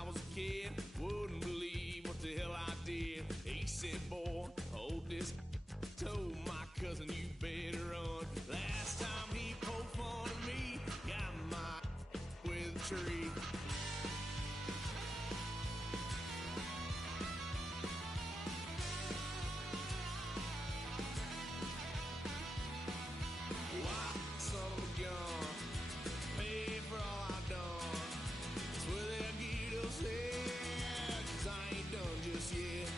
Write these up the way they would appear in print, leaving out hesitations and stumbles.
I was a kid, wouldn't believe what the hell I did. He said, boy, hold this. Told my cousin, you better run. Last time he poked fun at me, got my with a tree. Why, son of a gun, pay for all I done. Swear they'll get us here, 'cause I ain't done just yet.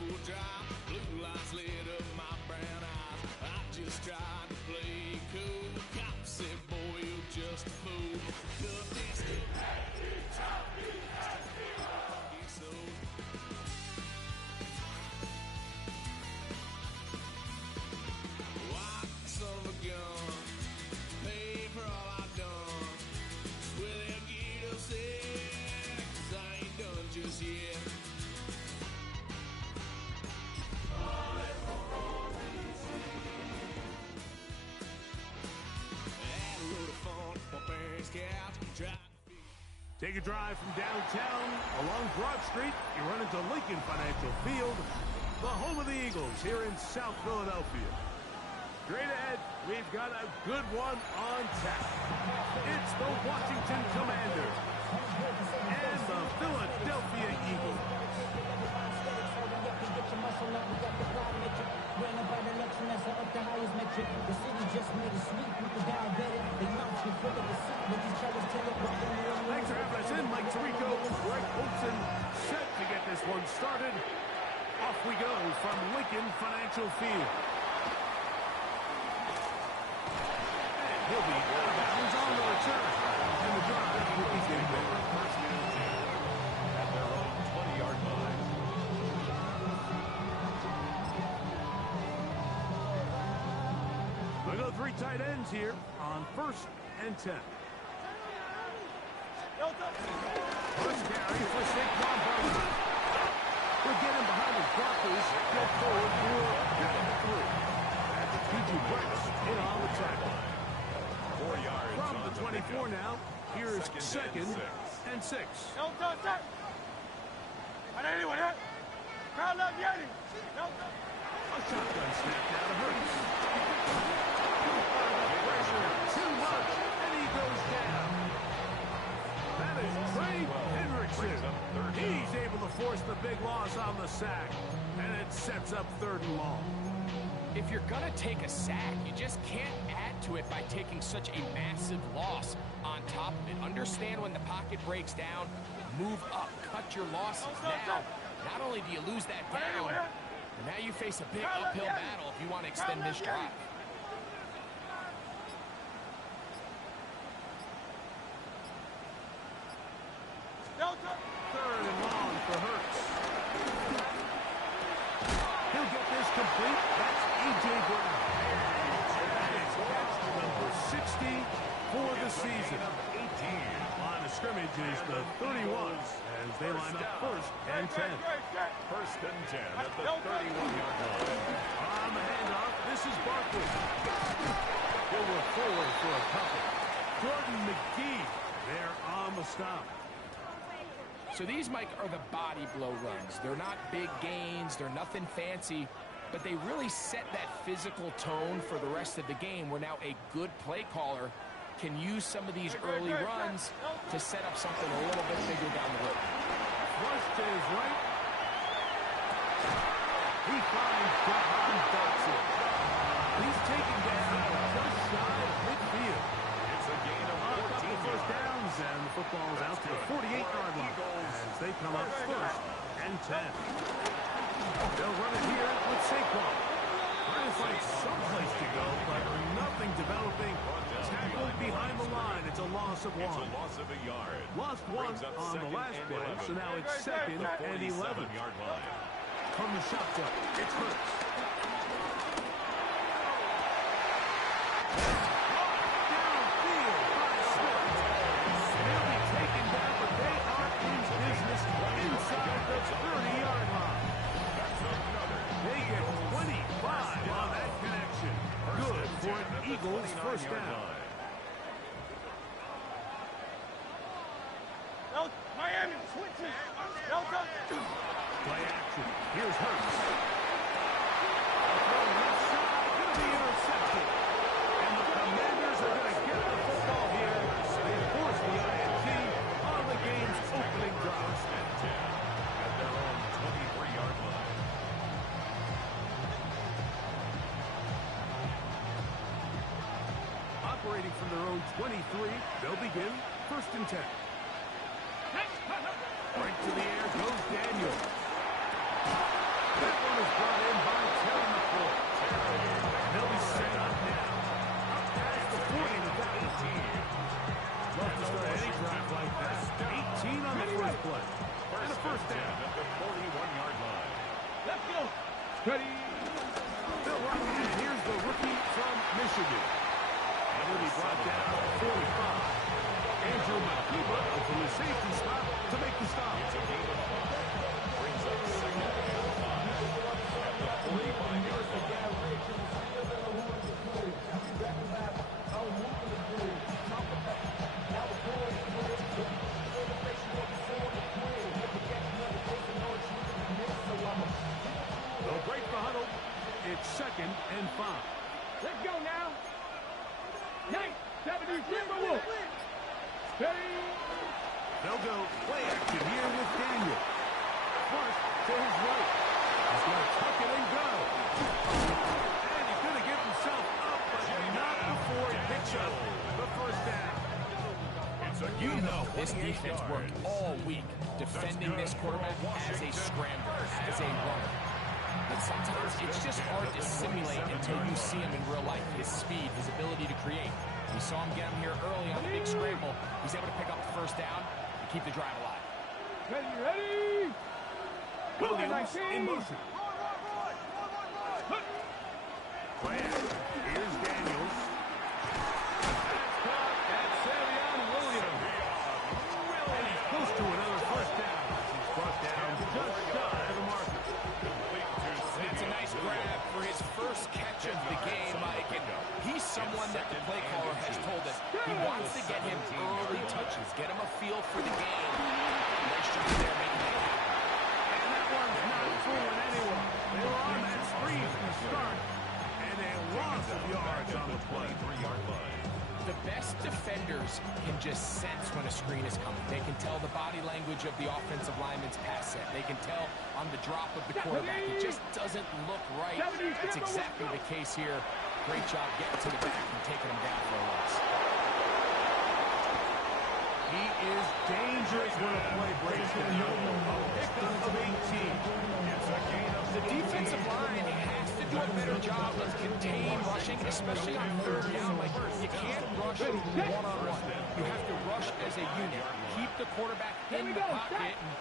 Full drive, blue lights lit up my brown eyes. I just tried to play cool. Cop said, boy, you're just a fool. Cut this so. Why, son of a gun, pay for all I've done. Swear they'll get us there, 'cause I ain't done just yet. Take a drive from downtown along Broad Street. You run into Lincoln Financial Field, the home of the Eagles here in South Philadelphia. Straight ahead, we've got a good one on tap. It's the Washington Commanders and the Philadelphia Eagles. Thanks for having us in, Mike Tirico, Greg Olson, set to get this one started. Off we go from Lincoln Financial Field. And he'll be out of bounds on the return. And the drive will be getting over first and 10 at their own 20-yard line. We go three tight ends here on 1st and 10. First carry for Saquon Barkley. We're getting behind the blockers. Get forward for number 3. And the PG Breaks in on the tackle. 4 yards from the 24 now. Here's second and 6. A shotgun snap out of Hurts. Pressure too much, and he goes down. That is Trey Hendrickson. He's able to force the big loss on the sack, and it sets up 3rd and long. If you're going to take a sack, you just can't add to it by taking such a massive loss on top of it. Understand when the pocket breaks down, move up, cut your losses now. Not only do you lose that down, but now you face a big uphill battle if you want to extend this drive. Third and long for Hurts. He'll get this complete. That's A.J. Brown. That is catch number 60 for the season. 18. Line of scrimmage is the 31 as they line up 1st and 10. 1st and 10 at the 31-yard line. On the handoff, this is Barkley. He'll look forward for a couple. Jordan McGee there on the stop. So these, Mike, are the body blow runs. They're not big gains. They're nothing fancy. But they really set that physical tone for the rest of the game where now a good play caller can use some of these early runs to set up something a little bit bigger down the road. Rush to his right. He finds Jahan Dotson. He's taken down just shy of midfield. It's a gain of 14 first downs, and the football's out to the 48-yard line as they come up 1st and 10. They'll run it here with Saquon. Trying to find someplace to go, but nothing developing. Tackled behind the line. It's a loss of 1. It's a loss of a yard. Lost 1 on the last play, so now it's 2nd and 11. Yard line. From the shotgun, it's Hurts. Downfield by Smith. They'll be taken down, but they are in business inside the 30-yard line. They get 25 on that connection. Good for an Eagles first down. Miami switches. Play action. Here's Hurts. Left side, going to be intercepted. And the Commanders are going to get the football here. They force the INT on the game's opening drive. At their own 23-yard line. Operating from their own 23, they'll begin 1st and 10. Right to the air goes Daniel. That one is brought in by Terry McCoy. They'll be set up now. Up past the 40 with that 18. Love to start any drive like that. 18 on the first play. And a first down. At the 41-yard line. Let's go. Ready. And here's the rookie from Michigan. And he'll be brought down at 45. Andrew Makuba from the safety spot to make the stop. It's a game of 5. Brings up 2nd and 5. At the 45-yard line. They'll break the huddle. It's 2nd and 5. Let's go now. 73 Wolf. They'll go play action here with Daniel. First to his right. He's going to tuck it and go. And he's going to give himself up, but not before he picks up the first down. You know this defense worked all week defending this quarterback as a scrambler, as a runner. But sometimes it's just hard to simulate until you see him in real life. His speed, his ability to create. We saw him get him here early on the big scramble. He's able to pick up the first down and keep the drive alive. Ready. Williams in motion. Play action. Here's Daniels. That's caught. That's Savion Williams. And he's close to another first down. He's brought down just shy of the marker. It's a nice grab for his first catch of the game, Mike. And he's someone that the play caller has told us he wants to get him early touches, get him a feel for the game. Nice job there making that happen. And that one's not fooling anyone. They were on that screen from the start, and a loss of yards on the play. 3-yard line. The best defenders can just sense when a screen is coming. They can tell the body language of the offensive lineman's pass set. They can tell on the drop of the quarterback. It just doesn't look right. That's exactly the case here. Great job getting to the back and taking him down for a loss. He is dangerous when a play breaks down. A pickup of 18. It's a gain of The defensive line has to do a better job of contain rushing, especially on 3rd down. Like, you can't rush one-on-one. You have to rush as a unit. Keep the quarterback in the pocket, and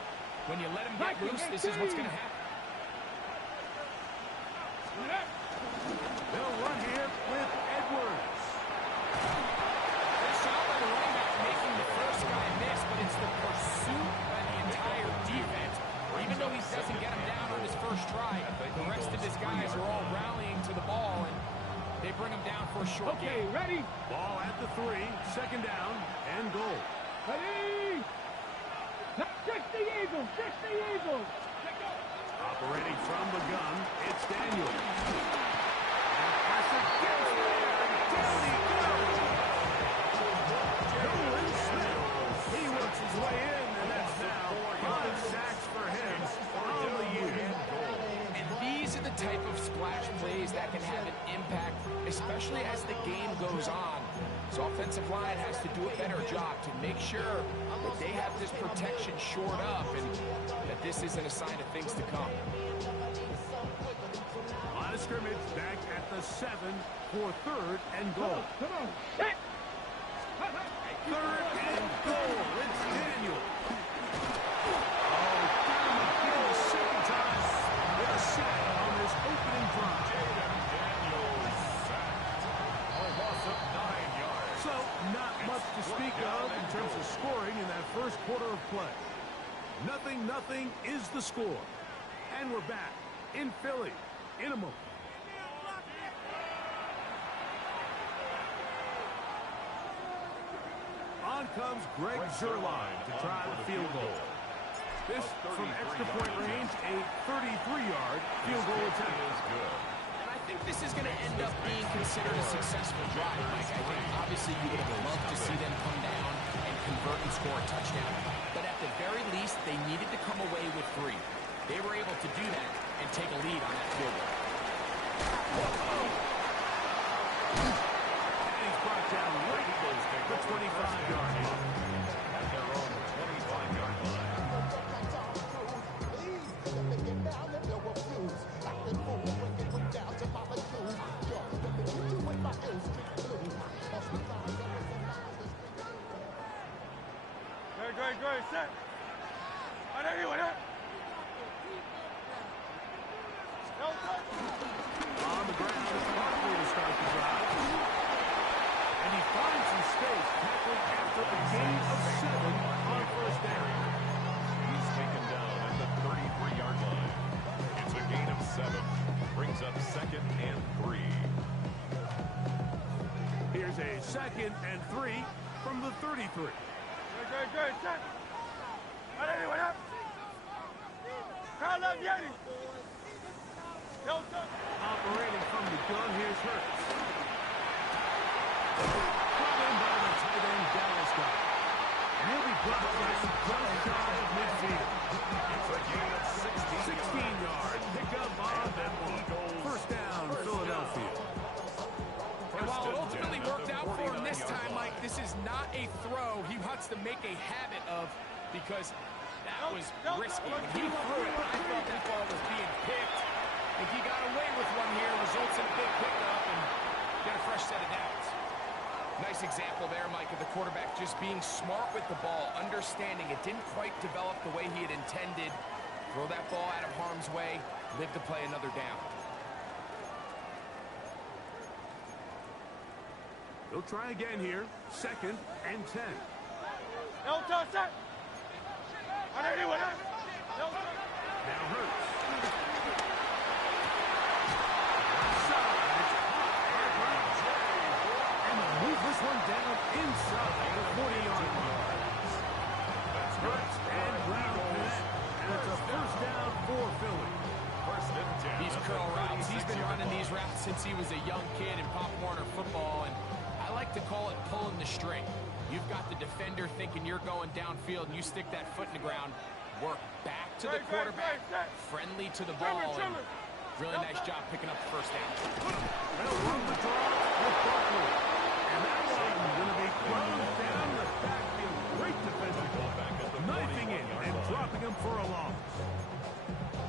when you let him get loose, this is what's going to happen. They'll run here with Edwards. They saw by the running back making the first guy miss, but it's the pursuit by the entire defense. Even though he doesn't get him down on his first try, the rest of his guys are all rallying to the ball, and they bring him down for a short Okay, game. ready. Ball at the 3, 2nd down, and goal. Ready. 60 Eagles. 60 Eagles. Operating from the gun, it's Daniel. And pass it gets there, and down he goes. Nolan Smith. He works his way in, and that's now 5 sacks for him on the year. And these are the type of splash plays that can have an impact, especially as the game goes on. So offensive line has to do a better job to make sure that they have this protection shored up and that this isn't a sign of things to come. Line of scrimmage back at the 7 for 3rd and goal. Come on. Set. 3rd and goal. It's Daniel. Oh, down the field a second time with a sack on this opening drive. Daniels sacked. A loss of 9 yards. So, not much to speak of in terms of scoring in that first quarter of play. 0-0 is the score. And we're back in Philly in a moment. On comes Greg Zerline to try the field goal. This from extra point range, a 33-yard field goal attempt. Is good. And I think this is going to end up being considered a successful drive, Mike. I think obviously you would have loved to see them come down and convert and score a touchdown. But at the very least, they needed to come away with 3. They were able to do that and take a lead on that field goal. And he's brought down right at the 25-yard line. At their own 25-yard line. Go, set. On anyone, huh? On the ground, it's Barkley to start the drive. And he finds some space, tackling after a gain of 7 on first down. He's taken down at the 33-yard line. It's a gain of 7. Brings up 2nd and 3. Here's a 2nd and 3 from the 33. Go, set. On anyone, huh? Carl Yeti. Operating from the gun, here's Hurts. Brought in by the tight end, Dallas guy. And he'll be brought down just shy of midfield. It's a gain of 16 yards. Pick up on that one. First down, Philadelphia. And while it ultimately worked out for him this time, Mike, this is not a throw he wants to make a habit of because that was risky. When he threw it, I thought that ball was being picked. If he got away with one here, results in a big pickup and get a fresh set of downs. Nice example there, Mike, of the quarterback just being smart with the ball, understanding it didn't quite develop the way he had intended. Throw that ball out of harm's way, live to play another down. He'll try again here. 2nd and 10. Elton, set. On anyone, huh? Now Hurts. And they'll move this one down inside the 40-yard line. That's Hurts and Brown connect. And it's a first down for Philly. First and 10. These curl routes, he's been running these routes since he was a young kid in Pop Warner football, and I like to call it pulling the string. You've got the defender thinking you're going downfield, and you stick that foot in the ground, work back to the quarterback, friendly to the ball, and really nice job picking up the first down. They'll run the draw with Barkley. And that one going to be closed down the backfield. Great defensive play. Knifing in and dropping him for a loss.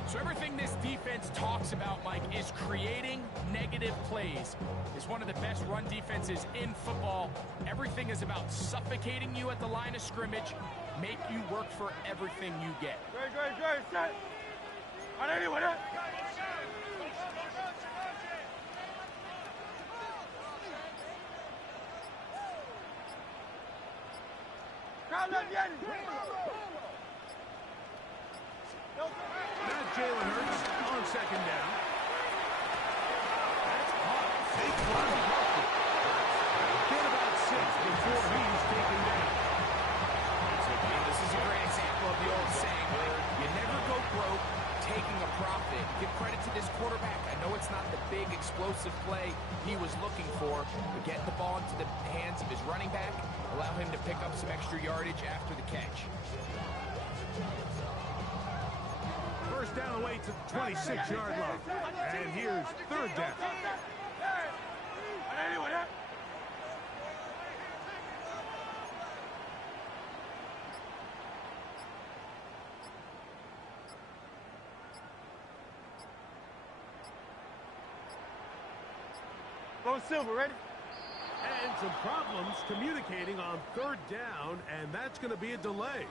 So everything this defense talks about, Mike, is creating negative plays. It's one of the best run defenses in football. Everything is about suffocating you at the line of scrimmage, make you work for everything you get. Go, set. On anyone, huh? Carl Yeti. Not Jalen Hurts on 2nd down. That's caught. Saquon Barkley. Get about 6 before he's taken down. This is a great example of the old saying, like, you never go broke taking a profit. Give credit to this quarterback. I know it's not the big explosive play he was looking for, but get the ball into the hands of his running back, allow him to pick up some extra yardage after the catch. First down away to the 26-yard line. And here's 3rd down. On anyone, huh? Go Silver, ready? And some problems communicating on 3rd down, and that's going to be a delay.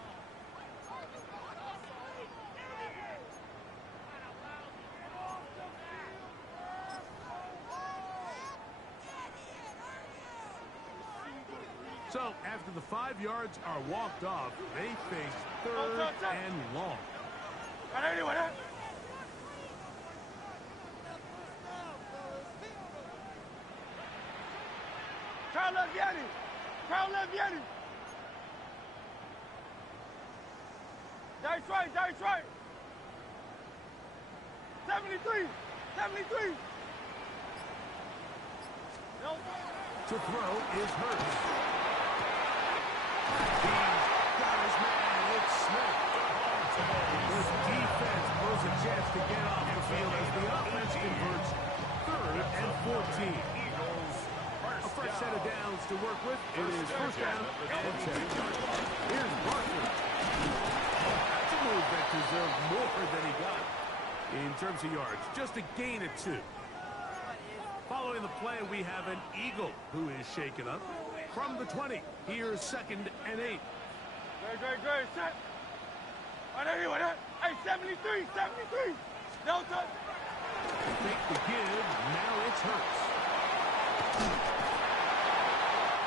So, after the 5 yards are walked off, they face 3rd and long. On anyone, huh? Carl Yeti. That's right, that's right. 73, 73. No. To throw is Hurts. He's got his man. It's Smith. The defense blows a chance to get off the field as the offense converts 3rd and 14. A fresh set of downs to work with. It is 1st down and 10. Here's Barkley. That's a move that deserved more than he got in terms of yards. Just a gain of 2. Following the play, we have an Eagle who is shaken up from the 20. Here's 2nd and 8. Good, set. On anyone, hey, 73, 73. No touch. Take the give. Now it's Hurts.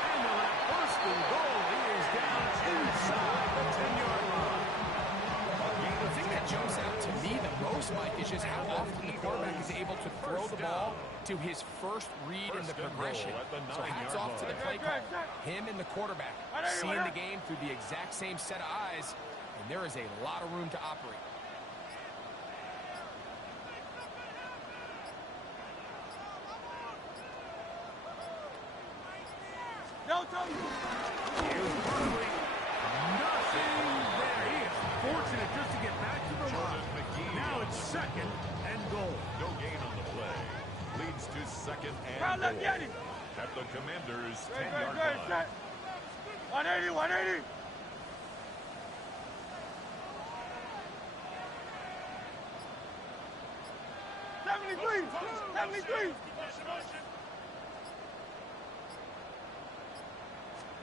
And on that 1st and goal, he is down inside the 10-yard line. The thing that jumps out to me the most, Mike, is just how often the quarterback is able to throw the ball to his first read in the progression. So hats off to the play call. Him and the quarterback seeing the game through the exact same set of eyes, and there is a lot of room to operate. No touch. Here's Barkley. Nothing there. He is fortunate just to get back to the line. Now it's 2nd and goal. No gain on the play. Leads to 2nd and Crowd left, goal. Yanni. At the Commanders' Good, 10-yard line. set. 180, 180.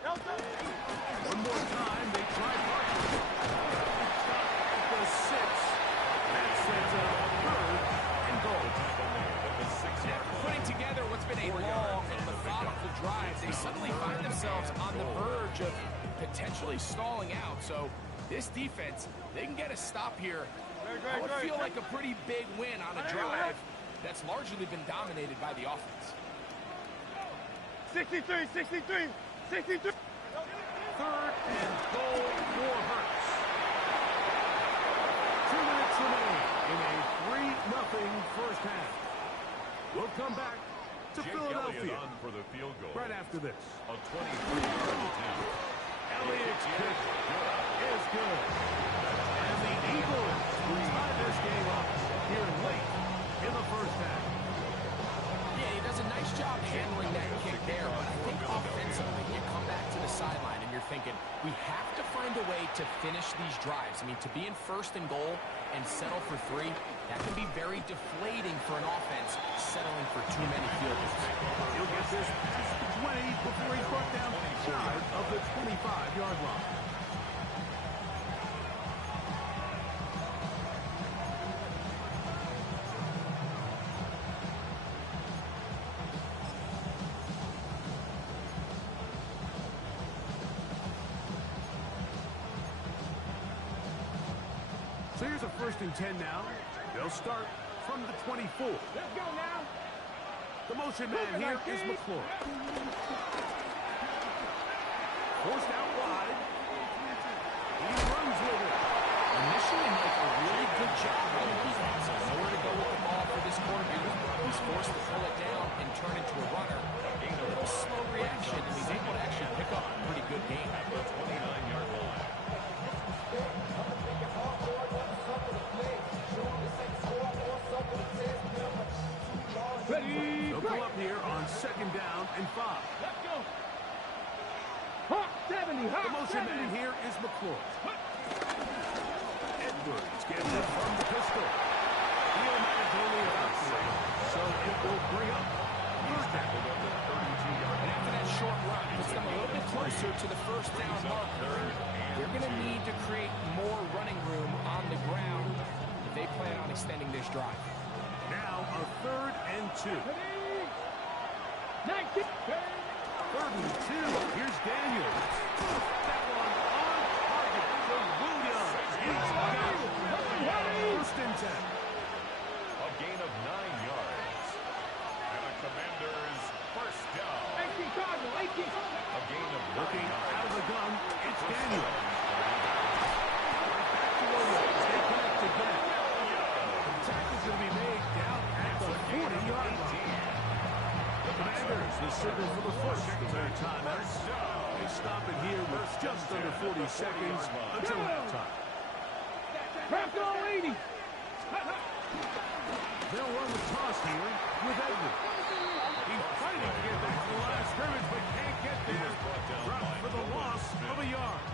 One more time, they try Barkley. At the 6. That sets up 3rd and goal. After putting together what's been a long and methodical drive, they suddenly find themselves on the verge of potentially stalling out. So this defense, they can get a stop here. That would feel like a pretty big win on a drive that's largely been dominated by the offense. 63, 63, 63. 3rd and goal for Hurts. 2 minutes remaining in a 3-0 first half. We'll come back to Philadelphia on for the field goal. right after this. A 23-yard attempt. Elliott's kick is good. And the Eagles tie this game up here late in the first half. Yeah, he does a nice job handling that kick there, but I think offensively, you come back to the sideline and you're thinking, we have to find a way to finish these drives. I mean, to be in 1st and goal and settle for 3, that can be very deflating for an offense settling for too many field goals. He'll get this past the 20 before he's brought down shy of the 25-yard line. So here's a 1st and 10 now. They'll start from the 24. Let's go now. The motion man here is McClure. Forced out wide. He runs with it. Initially, Mike, a really good job by the defense. Nowhere to go with the ball for this quarterback. He's forced to pull it down and turn into a runner. A little slow reaction, and he's able to actually pick up a pretty good game. At the 29-yard line. They'll pull up here on 2nd down and 5. Let's go. Hawk 70, The Hawk motion 70. man here is McClure. Edwards gets it from the pistol. He'll manage only about 6, so it will bring up 1st down. And after that short run, puts them a little bit closer to the 1st down marker. They're going to need to create more running room on the ground if they plan on extending this drive. Now a 3rd and 2. 19. 3rd and 2. Here's Daniels. That one on target for Williams. He's got it. 1st and 10. A gain of 9 yards. And the Commanders' 1st down. 18, Cardinal, 18. A gain of 9 Looking yards. out of the gun, it's First Daniels. down. Right back to Williams. signal for the first of their timeouts. They stop it here with just under 40 seconds until halftime. Craft all 80. They'll run the toss here with Edwards. He's fighting to get back to the last scrimmage, but can't get there. Dropped for the loss of a yard.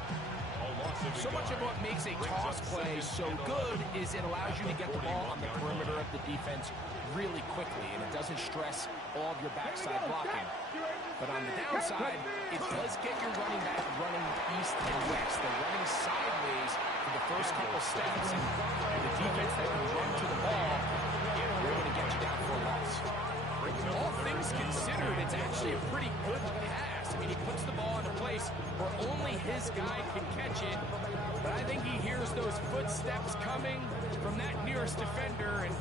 So much of what makes a toss play so good is it allows you to get the ball on the perimeter of the defense really quickly, and it doesn't stress all of your backside blocking. But on the downside, it does get your running back running east and west. They're running sideways for the first couple steps, and the defense that can run to the ball, they're going to get you down for a loss. All things considered, it's actually a pretty good pass. I mean, he puts the ball in a place where only his guy can catch it, but I think he hears those footsteps coming from that nearest defender, and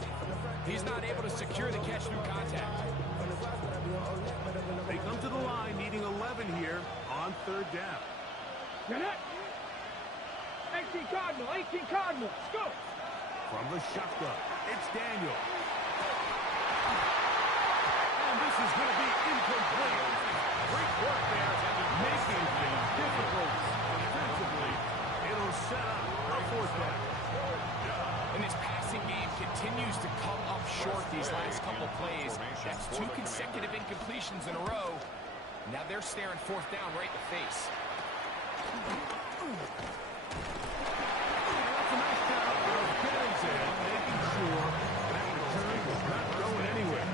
he's not able to secure the catch through contact. They come to the line needing 11 here on third down. Get it. 18 Cardinal, 18 Cardinal. Let's go. From the shotgun, it's Daniel. And this is going to be incomplete. Great work there, making things difficult defensively. It'll set up a fourth down. And this passing game continues to come up short these last couple plays. That's 2 consecutive incompletions in a row. Now they're staring fourth down right in the face. That's a nice job of getting in, making sure that return was not going anywhere.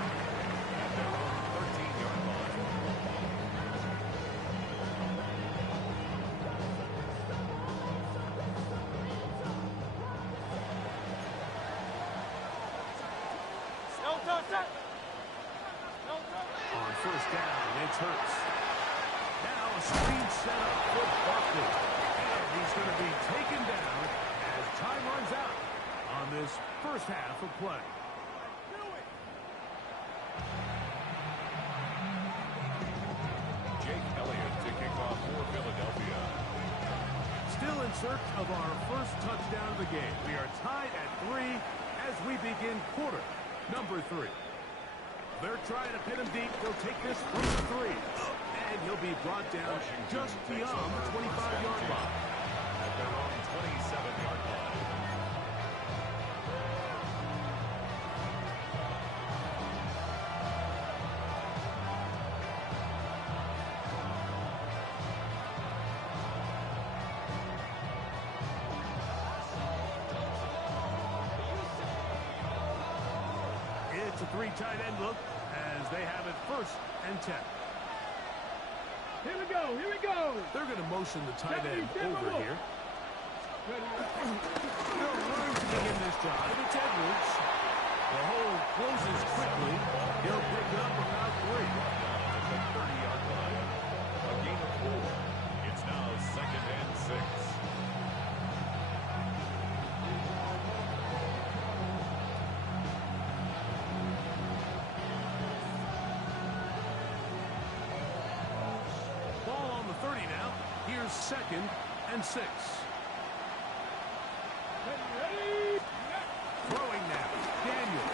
At their own 13-yard line. On first down, it's Hurts. Now a screen set up for Barkley. And he's going to be taken down as time runs out on this first half of play. Jake Elliott to kick off for Philadelphia. Still in search of our first touchdown of the game. We are tied at 3 as we begin quarter number 3. They're trying to pin him deep. They'll take this from the 3. And he'll be brought down just beyond the 25-yard line. At their own 27-yard line. It's a 3 tight end look as they have it first and 10. Here we go. Here we go. They're going to motion the tight end over here. They'll learn to begin this drive. It's Edwards. The hole closes quickly. He'll pick up about 3. At the 30-yard line. A gain of 4. It's now 2nd and 6. Ball on the 30 now. Here's 2nd and 6. Ready. Throwing now. Daniel.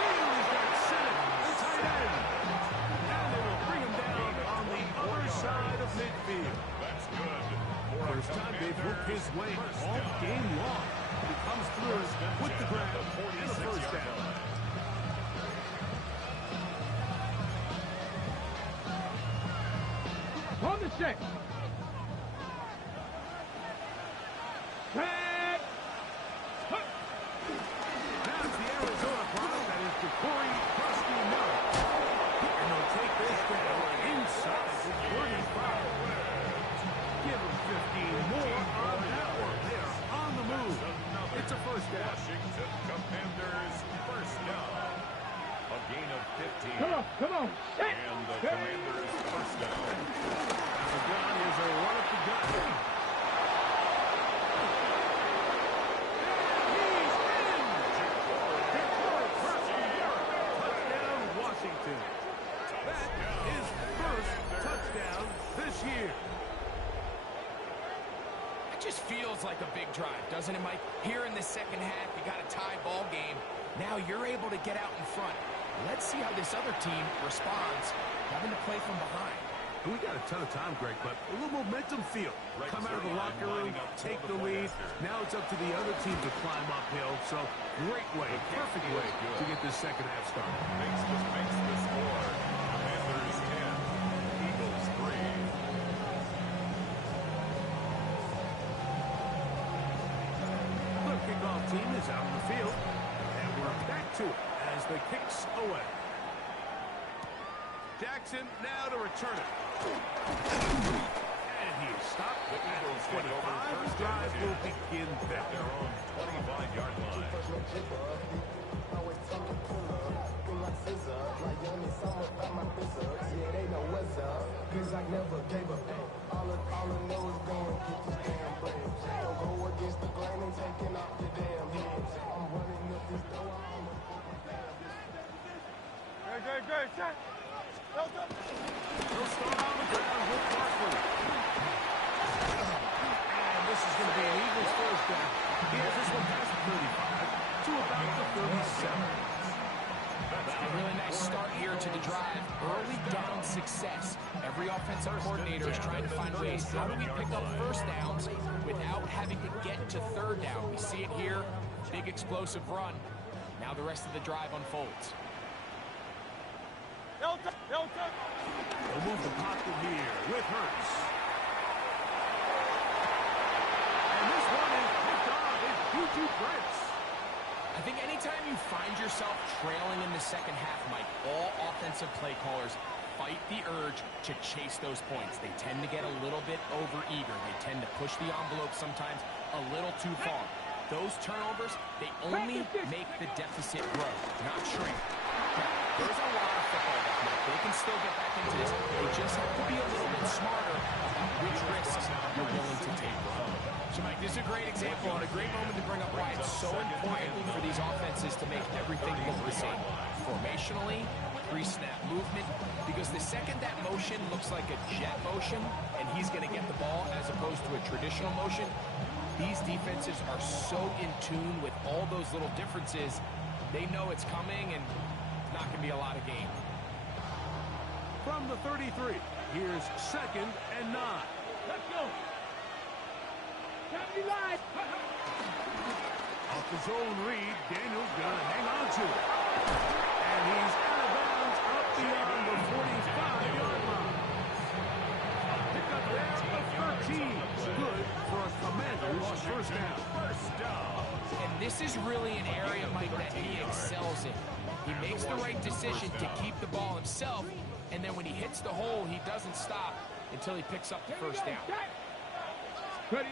He's got Senate, the tight end. And they will bring him down on the other side of midfield. That's good. First time they've worked his way all game long. He comes through with the grab and the first down. On the 6. Tag. Now it's the Arizona product that is Corey Krusty Miller. And they'll take this down inside the 35. Give him 15 more on that one. They are on the move. It's a first down. Washington Commanders first down. A gain of 15. Come on. Come on. Set. And the Commanders first down. The gun is a run up the gut. Touchdown, Washington. That is first touchdown this year. just feels like a big drive, doesn't it, Mike? Here in the second half, you got a tie ball game. Now you're able to get out in front. Let's see how this other team responds, having to play from behind. We got a ton of time, Greg, but a little momentum feel. Come out of the locker room, take the lead. Now it's up to the other team to climb uphill. So great way, perfect way to get this second half started. Makes the score. Commanders 10, Eagles 3. The kickoff team is out in the field, and we're back to it as the kicks away. Jackson now to return it. And he is stopped at 25. The drive will begin there. Their own 25-yard line. Good, check. They'll start on the ground with Barkley. And this is going to be an Eagles first down. He has this one past the 35 to about the 37. Well, a really nice start here to the drive. Early down success. Every offensive coordinator is trying to find ways. How do we pick up first downs without having to get to third down? We see it here. Big explosive run. Now the rest of the drive unfolds. They'll move the pocket here with Hurts. And this one is picked off. It's Juju Prince. I think anytime you find yourself trailing in the second half, Mike, all offensive play callers fight the urge to chase those points. They tend to get a little bit overeager. They tend to push the envelope sometimes a little too far. Those turnovers, they only make the deficit grow, not shrink. There's a lot of football left, Mike. They can still get back into this. They just have to be a little bit smarter about which risks you're willing to take. So, Mike, this is a great example and a great moment to bring up why it's so important for these offenses to make everything look the same. Formationally, pre-snap movement, because the second that motion looks like a jet motion and he's going to get the ball as opposed to a traditional motion, these defenses are so in tune with all those little differences. They know it's coming and not going to be a lot of game. From the 33, here's 2nd and 9. Let's go. County line. Off the zone read, Daniel's going to hang on to it. And he's out of bounds up beyond the 45-yard line. A pickup there of 13. Good for a Commanders first down. And this is really an area, Mike, that he excels in. He makes the right decision to keep the ball himself, and then when he hits the hole, he doesn't stop until he picks up the first down. Ready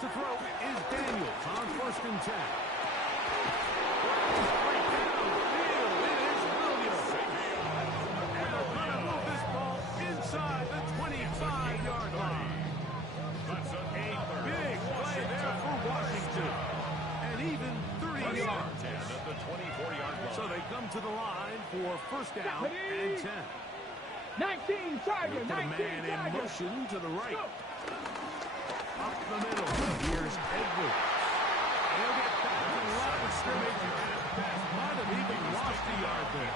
to throw is Daniels on 1st and 10. Right downfield, it is Williams. And they're going to move this ball inside the 25-yard line. A big play there for Washington. And even 30 yards. At the 24-yard line. So they come to the line for first down and 10. 19 target. Look at a man in motion to the right. Up the middle. Here's Edwards. He'll get back to the line of scrimmage and might have even lost a yard there.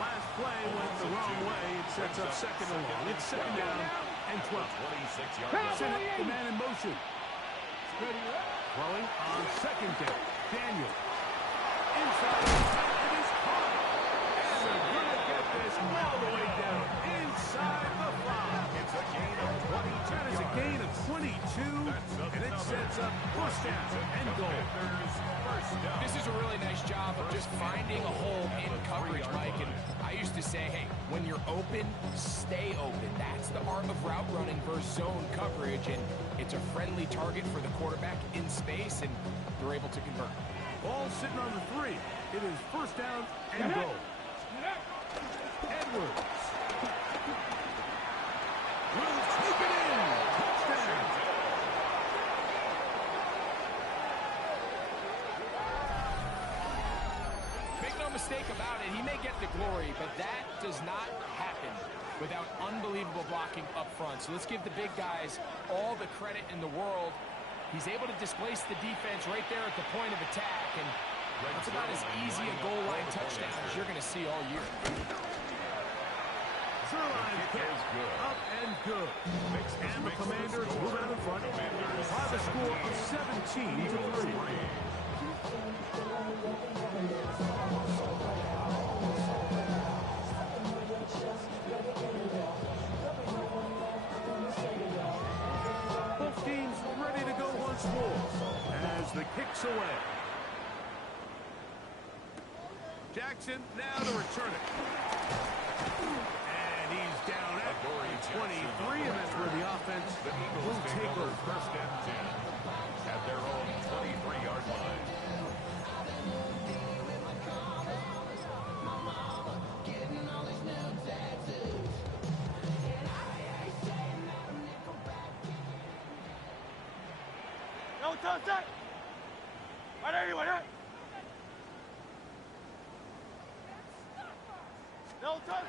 Last play went the wrong way. It sets up 2nd and long. It's 2nd down and 12. 26-yard line. Send it, the man in motion. Throwing on 2nd down. Daniel. Inside. It is caught. And they're going to get this all the way down. Inside the 5. It's a gain of 22. That is a gain of 22. And it sets up first down and goal. This is a really nice job of just finding a hole in coverage, Mike. And I used to say, hey, when you're open, stay open. That's the art of route running versus zone coverage. And it's a friendly target for the quarterback in space, and they're able to convert. Ball sitting on the 3. It is first down and goal. Edwards. Will take it in. Touchdown. Make no mistake about it, he may get the glory, but that does not happen without unbelievable blocking up front. So let's give the big guys all the credit in the world. He's able to displace the defense right there at the point of attack, and that's about as easy a goal line touchdown as you're going to see all year. Zerline kick, up and good. And the Commanders move out in front by the score of 17-3. Both teams ready to go once more as the kick's away. Jackson now to return it. And he's down at 23, and that's where the offense will take over. First and 10 at their own 23-yard line. No touchdown. Right there, right there. No touchdown.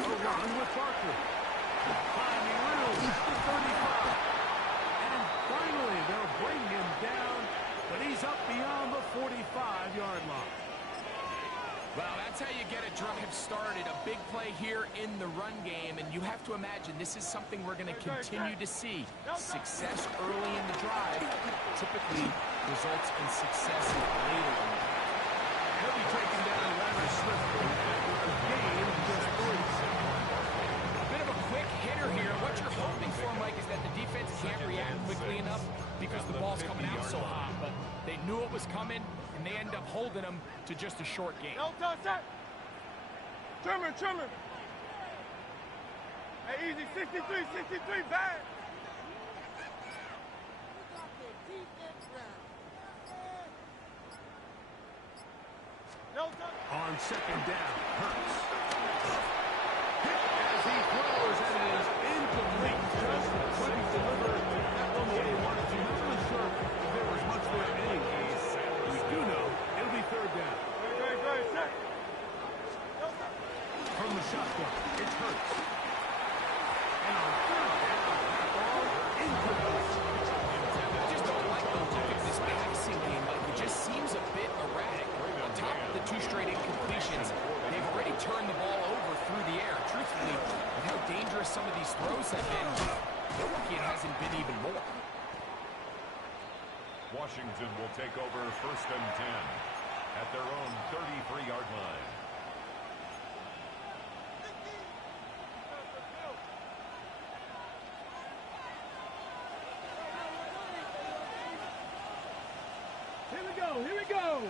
A run with Barkley. Finding room at the 35. And finally, they'll bring him down, but he's up beyond the 45-yard line. Well, that's how you get a drive started. A big play here in the run game, and you have to imagine this is something we're going to continue to see. Success early in the drive typically results in success later in the drive. He'll be taken down rather swiftly after a gain of just 3. A bit of a quick hitter here. What you're hoping for, Mike, is that the defense can't react quickly enough because the ball's coming out so hot. But they knew it was coming, and they end up holding them to just a short game. No touchdown. Trimmer, trimmer. Hey, easy. 63, bad. No touchdown. On second down, Hurts. Hit as he throws, and it is incomplete. Just couldn't deliver that one the way he wanted to. Not really sure if there was much there anyway. We do know it'll be third down. Great, set. From the shotgun, it's Hurts. And on third down, that ball incomplete. I just don't like the look of this passing game. Like, it just seems a bit erratic. On top of the 2 straight incompletions, they've already turned the ball over through the air. Truthfully, with how dangerous some of these throws have been, they're lucky it hasn't been even more. Washington will take over first and 10 at their own 33-yard line. Here we go.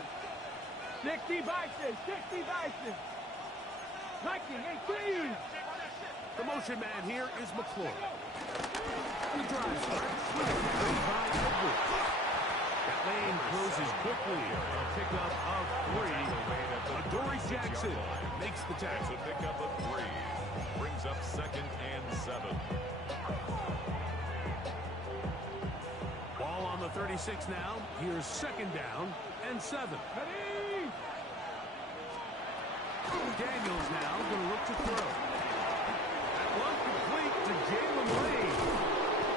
60 Bison. 19, 18. The motion man here is McClure. The drive starts with a carry by Edwards. That lane closes quickly. A pickup of 3. Adoree Jackson makes the That's tackle. a pickup of 3. Brings up second and 7. Ball on the 36 now. Here's second down and 7. Daniels now going to look to throw. That one complete to Jalen Lane.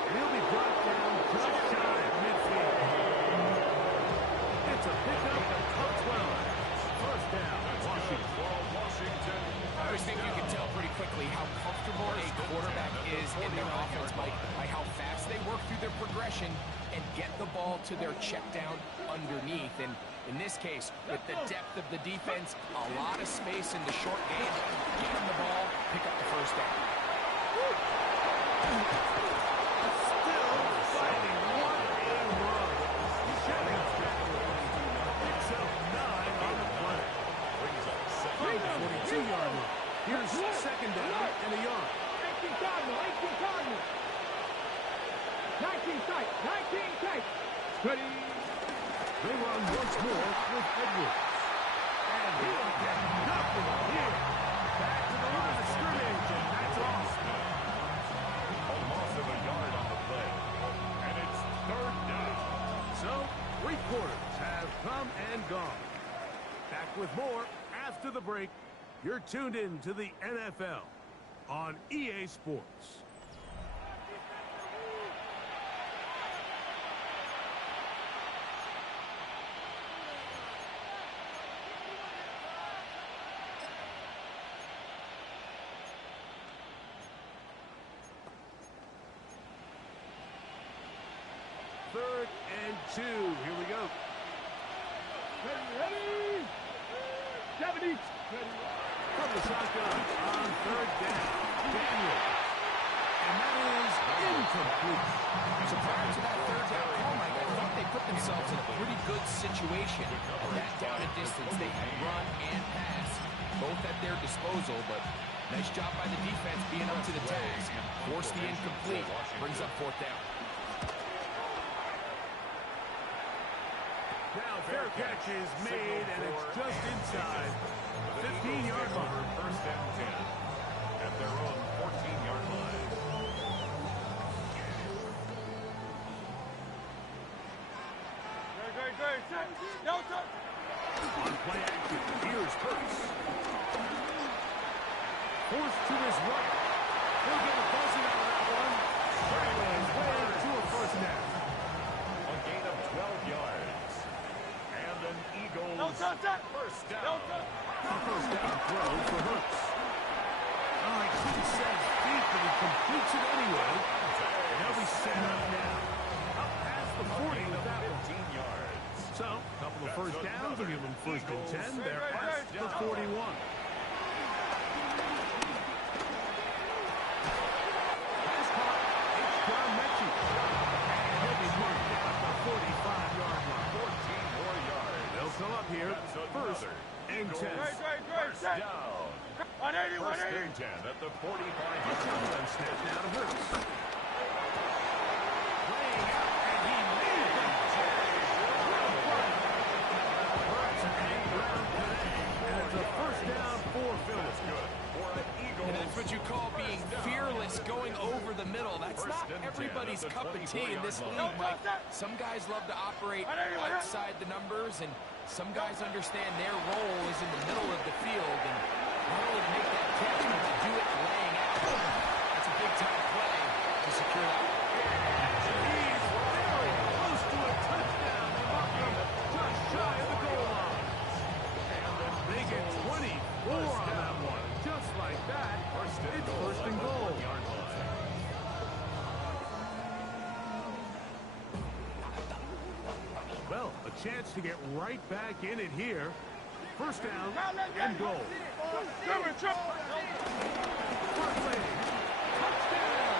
And he'll be brought down just shy of midfield. It's a pickup of 12. First down, Washington. I always think you can tell pretty quickly how comfortable a quarterback is in their offense, Mike, by how fast they work through their progression and get the ball to their check down underneath. And in this case, with the depth of the defense, a lot of space in the short game, get them the ball, pick up the first down. Still fighting. What a run. Jennings picks up 9 on the play. Brings up second. From the 42-yard line. Here's second down and a yard. 18 Cardinal. 19 tight. Ready. They run once more with Edwards. And he'll get nothing here. Back to the line of scrimmage, and that's off. A loss of a yard on the play. And it's third down. So, 3 quarters have come and gone. Back with more after the break. You're tuned in to the NFL. on EA Sports. Third and 2. Here we go. Ready? 70. From the shotgun on third down. Daniel. And that is incomplete. So prior to that third down call, Mike, I thought they put themselves in a pretty good situation. At that down and distance, they can run and pass, both at their disposal, but nice job by the defense being up to the task. Force the incomplete. Brings up fourth down. Now fair catch is made, and it's just inside the 15-yard line. First and 10 at their own 14-yard line. On play action, here's Hurts. Forced to his right. He'll get a buzzing out of that one. His way to a first down. A gain of 12 yards. And an Eagles first down. First down throw for Hurts. Oh, he couldn't set his feet, but he completes it anyway. And he'll be set up now. Up past the 40 with that one. 15 yards. So, a couple of first downs will give them first and 10. They're at the 41. Pass caught. It's John Mechie. And he'll be marked down at the 45-yard line. 14 more yards. They'll come up here. First and 10. First down. 180, First 180. and 10 at the 45-yard Shotgun line. snap now to Hurts. Playing out, and he made it. Hurts and Brown today. And it's a first down for Phillips. Good for an Eagles. And that's what you call being fearless, going over the middle. That's not everybody's cup of tea in this league, Mike. Some guys love to operate outside the numbers, and some guys understand their role is in the middle of the field, and not only to make that catch, but to do it laying out. That's a big-time play to secure that. He's very close to a touchdown. They mark him just shy of the goal line. And they get 24 on that one. Just like that, it's first and goal. Well, a chance to get right back in it here. First down and goal. First lady. Touchdown.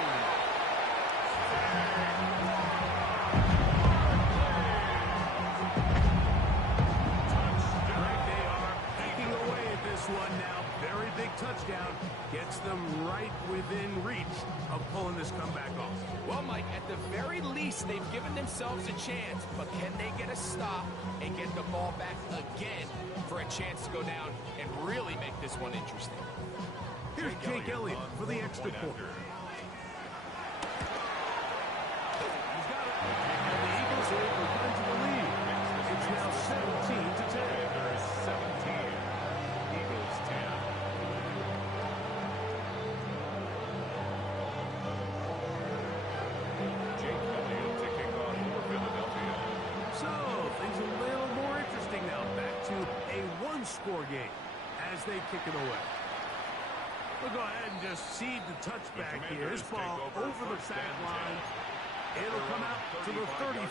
Right, they are picking away at this one now. Very big touchdown. Gets them right within reach of pulling this comeback off. Well, Mike, at the very least, they've given themselves a chance, but can they get a stop and get the ball back again for a chance to go down and really make this one interesting? Here's Jake Elliott for the extra point. He's got it. And the Eagles are able to come to the lead. It's now 17-10. There is 17. Eagles 10. Jake Elliott to kick off for Philadelphia. So, things a little more interesting now. Back to a one-score game as they kick it away. We'll go ahead and just cede the touchback here. This ball over the back line. It'll come out to the 35.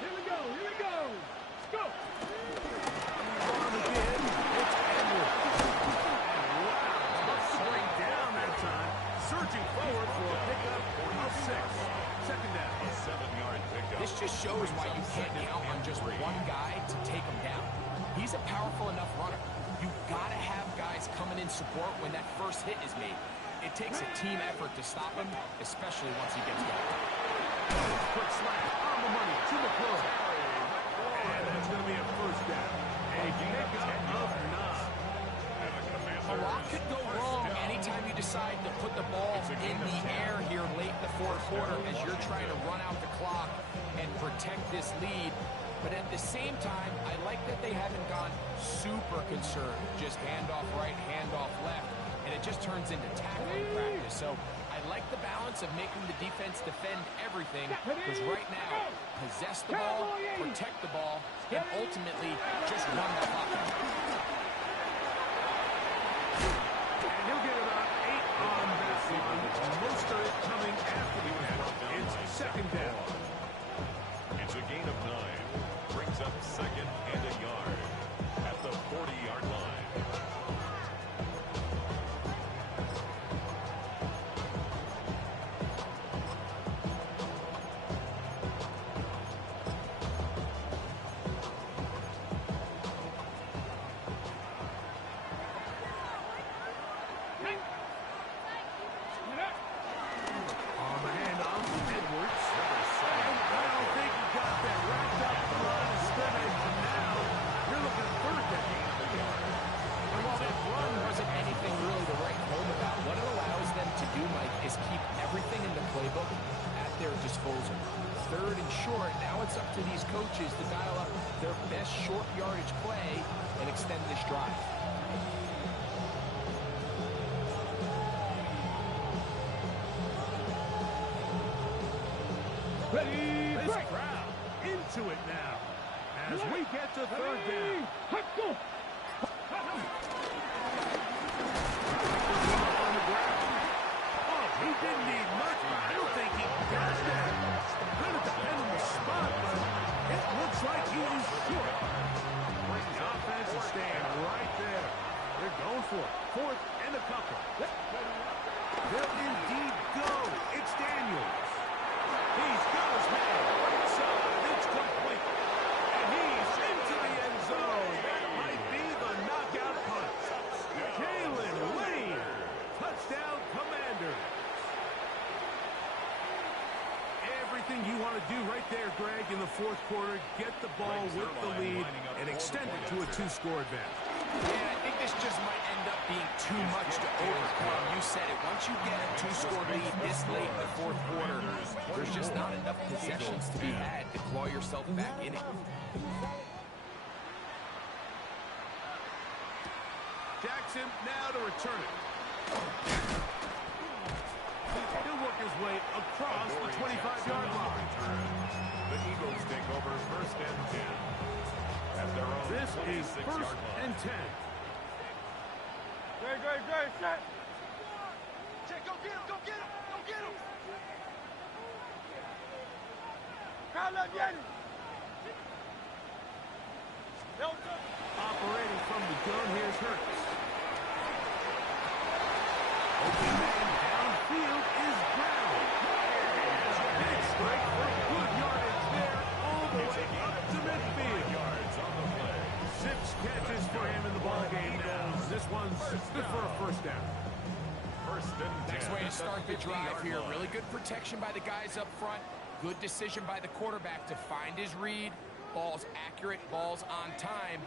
Here we go. Let's go. On again, it's Edwards. And wow, tough to bring down that time. Surging forward for a pickup of 6. Second down. A 7-yard pickup. This just shows why you can't count on just one guy to take him down. He's a powerful enough runner. You've got to have guys coming in support when that first hit is made. It takes a team effort to stop him, especially once he gets going. Quick slap on the money to McClure. And that's going to be a first down. A pickup of 9. And the Commanders lot could go wrong anytime you decide to put the ball in the air here late in the fourth quarter as you're trying to run out the clock and protect this lead. But at the same time, I like that they haven't gone super conservative. Just handoff right, handoff left, and it just turns into tackling practice. So I like the balance of making the defense defend everything, because right now, possess the ball, protect the ball, and ultimately just run the clock out. And he'll get about 8 on that one. Most of it coming after the catch. It's second down. It's a gain of 9. Brings up second and a yard at the 40-yard line. Third and short. Now it's up to these coaches to dial up their best short yardage play and extend this drive. This crowd into it now as we get to third down. On the ground. Oh, he didn't need much, but I don't think he got that. Kind of depend on the spot, but it looks like he is short. The offense is staying right there. They're going for it. Fourth and a couple. They'll indeed go. It's Daniels. He's got his man right side. It's complete. And he's into the end zone. That might be the knockout punch. Kalen Lane. Touchdown, Commanders. Everything you want to do right there, Greg, in the fourth quarter. Get the ball with the lead and extend it to a 2-score advantage. Yeah, I think this just might end up being too much to overcome. You said it. Once you get a 2-score lead this late in the fourth quarter, there's just not enough possessions to be had to claw yourself back in it. Jackson now to return it. He'll work his way across the 25-yard line. The Eagles take over first and 10. At their own This is first and 10. Great, set. Check, go get him, go get him, go get him. Carla, viene. Operating from the gun, here's Hurts. Open man downfield is Brown. Big strike for good yardage there, all the way up to midfield. Yards on the play. 6 catches for him in the ballgame now. This one's good for a first down. First and 10. Next way to start the drive here. Really good protection by the guys up front. Good decision by the quarterback to find his read. Ball's accurate, ball's on time.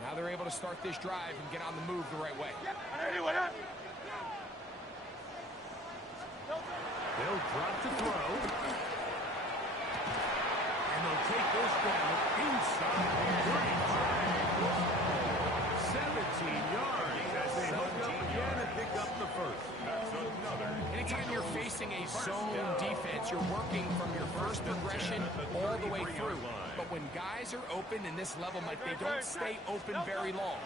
Now they're able to start this drive and get on the move the right way. They'll drop to throw. And they'll take this down inside. Great drive. 17 yards as they hook up again and pick up the first. That's another. Anytime you're facing a zone defense, you're working from your first progression all the way through. But when guys are open in this level, Mike, they don't stay open very long.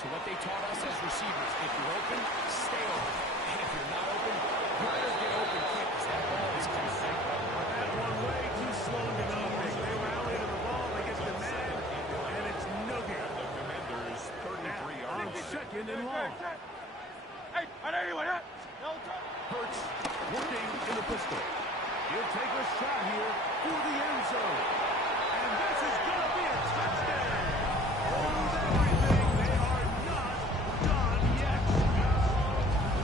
So what they taught us as receivers, if you're open, stay open. And if you're not open, you better get open quick because that ball is coming. That one way too slow to nothing. They rally to the ball, they get the man, and it's no good. The Commanders 33 On yards. second and long. Hurts working in the pistol. He'll take a shot here for the end zone. And this is going to be a touchdown. Hold everything. They are not done yet.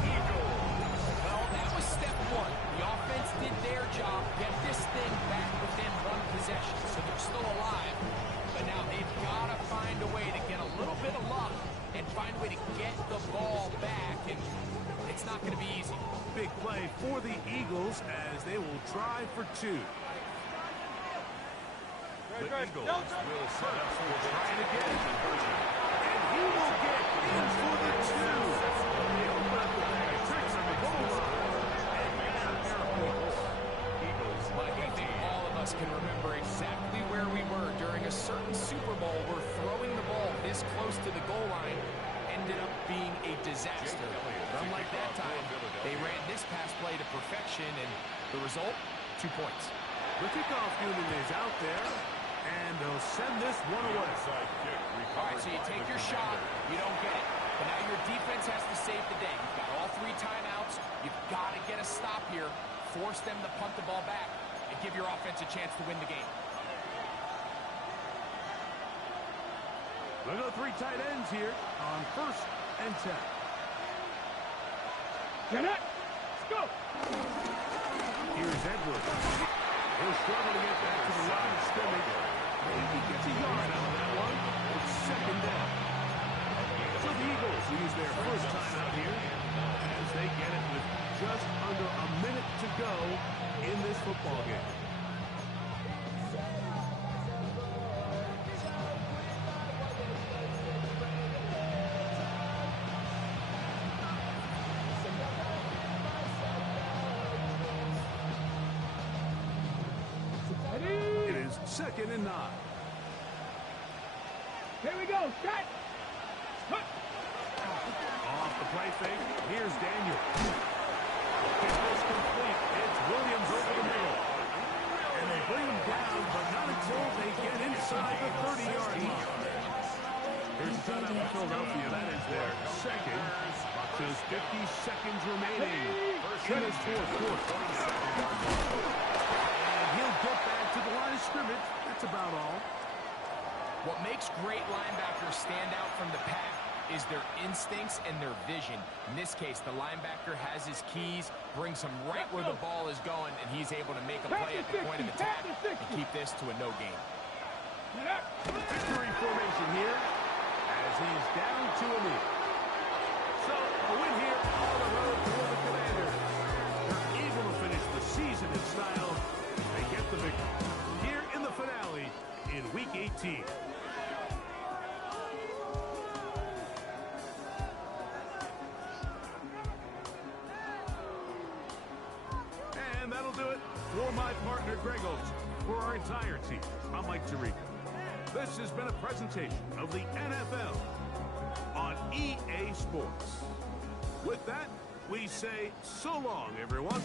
Eagles. Well, that was step one. The offense did their job, get this thing back within one possession, so they're still alive. But now they've got to find a way to get a little bit of luck and find a way to get the ball back not going to be easy. Big play for the Eagles as they will try for 2. The Eagles will set up for Trying again. And he will get in for the 2. They open up the bag of tricks on the goal line. And Eagles. But I think all of us can remember exactly where we were during a certain Super Bowl where throwing the ball this close to the goal line ended up being a disaster. But unlike that time, they ran this pass play to perfection, and the result, 2 points. the kickoff unit is out there, and they'll send this one away. All right, so you take your shot, you don't get it. But now your defense has to save the day. You've got all 3 timeouts. You've got to get a stop here, force them to punt the ball back, and give your offense a chance to win the game. We'll go 3 tight ends here on 1st and 10. Get it. Let's go. Here's Edwards. He'll struggle to get back to the line of scrimmage. Maybe gets a yard out of that one. It's 2nd down. So the Eagles use their first time out here as they get it with just under a minute to go in this football game. It is 2nd and 9. Here we go. Set. Hut. Off the play fake. Here's Daniel. Get this complete. It's Williams over the middle. And they bring him down, but not until they get inside the 30-yard line. Here's a timeout for Philadelphia. That is their 2nd. Just 50 seconds remaining in this 4th quarter. And he'll get back to the line of scrimmage. That's about all. What makes great linebackers stand out from the pack is their instincts and their vision. In this case, the linebacker has his keys, brings him right where the ball is going, and he's able to make a play at the point of attack and keep this to a no gain. Victory formation here as he's down to a knee. So, a win here on the road for the Commanders. They're able to finish the season in style. They get the victory here in the finale in Week 18. And that'll do it for my partner, Greg Olson. For our entire team, I'm Mike Tirico. This has been a presentation of the NFL on EA Sports. With that, we say so long, everyone.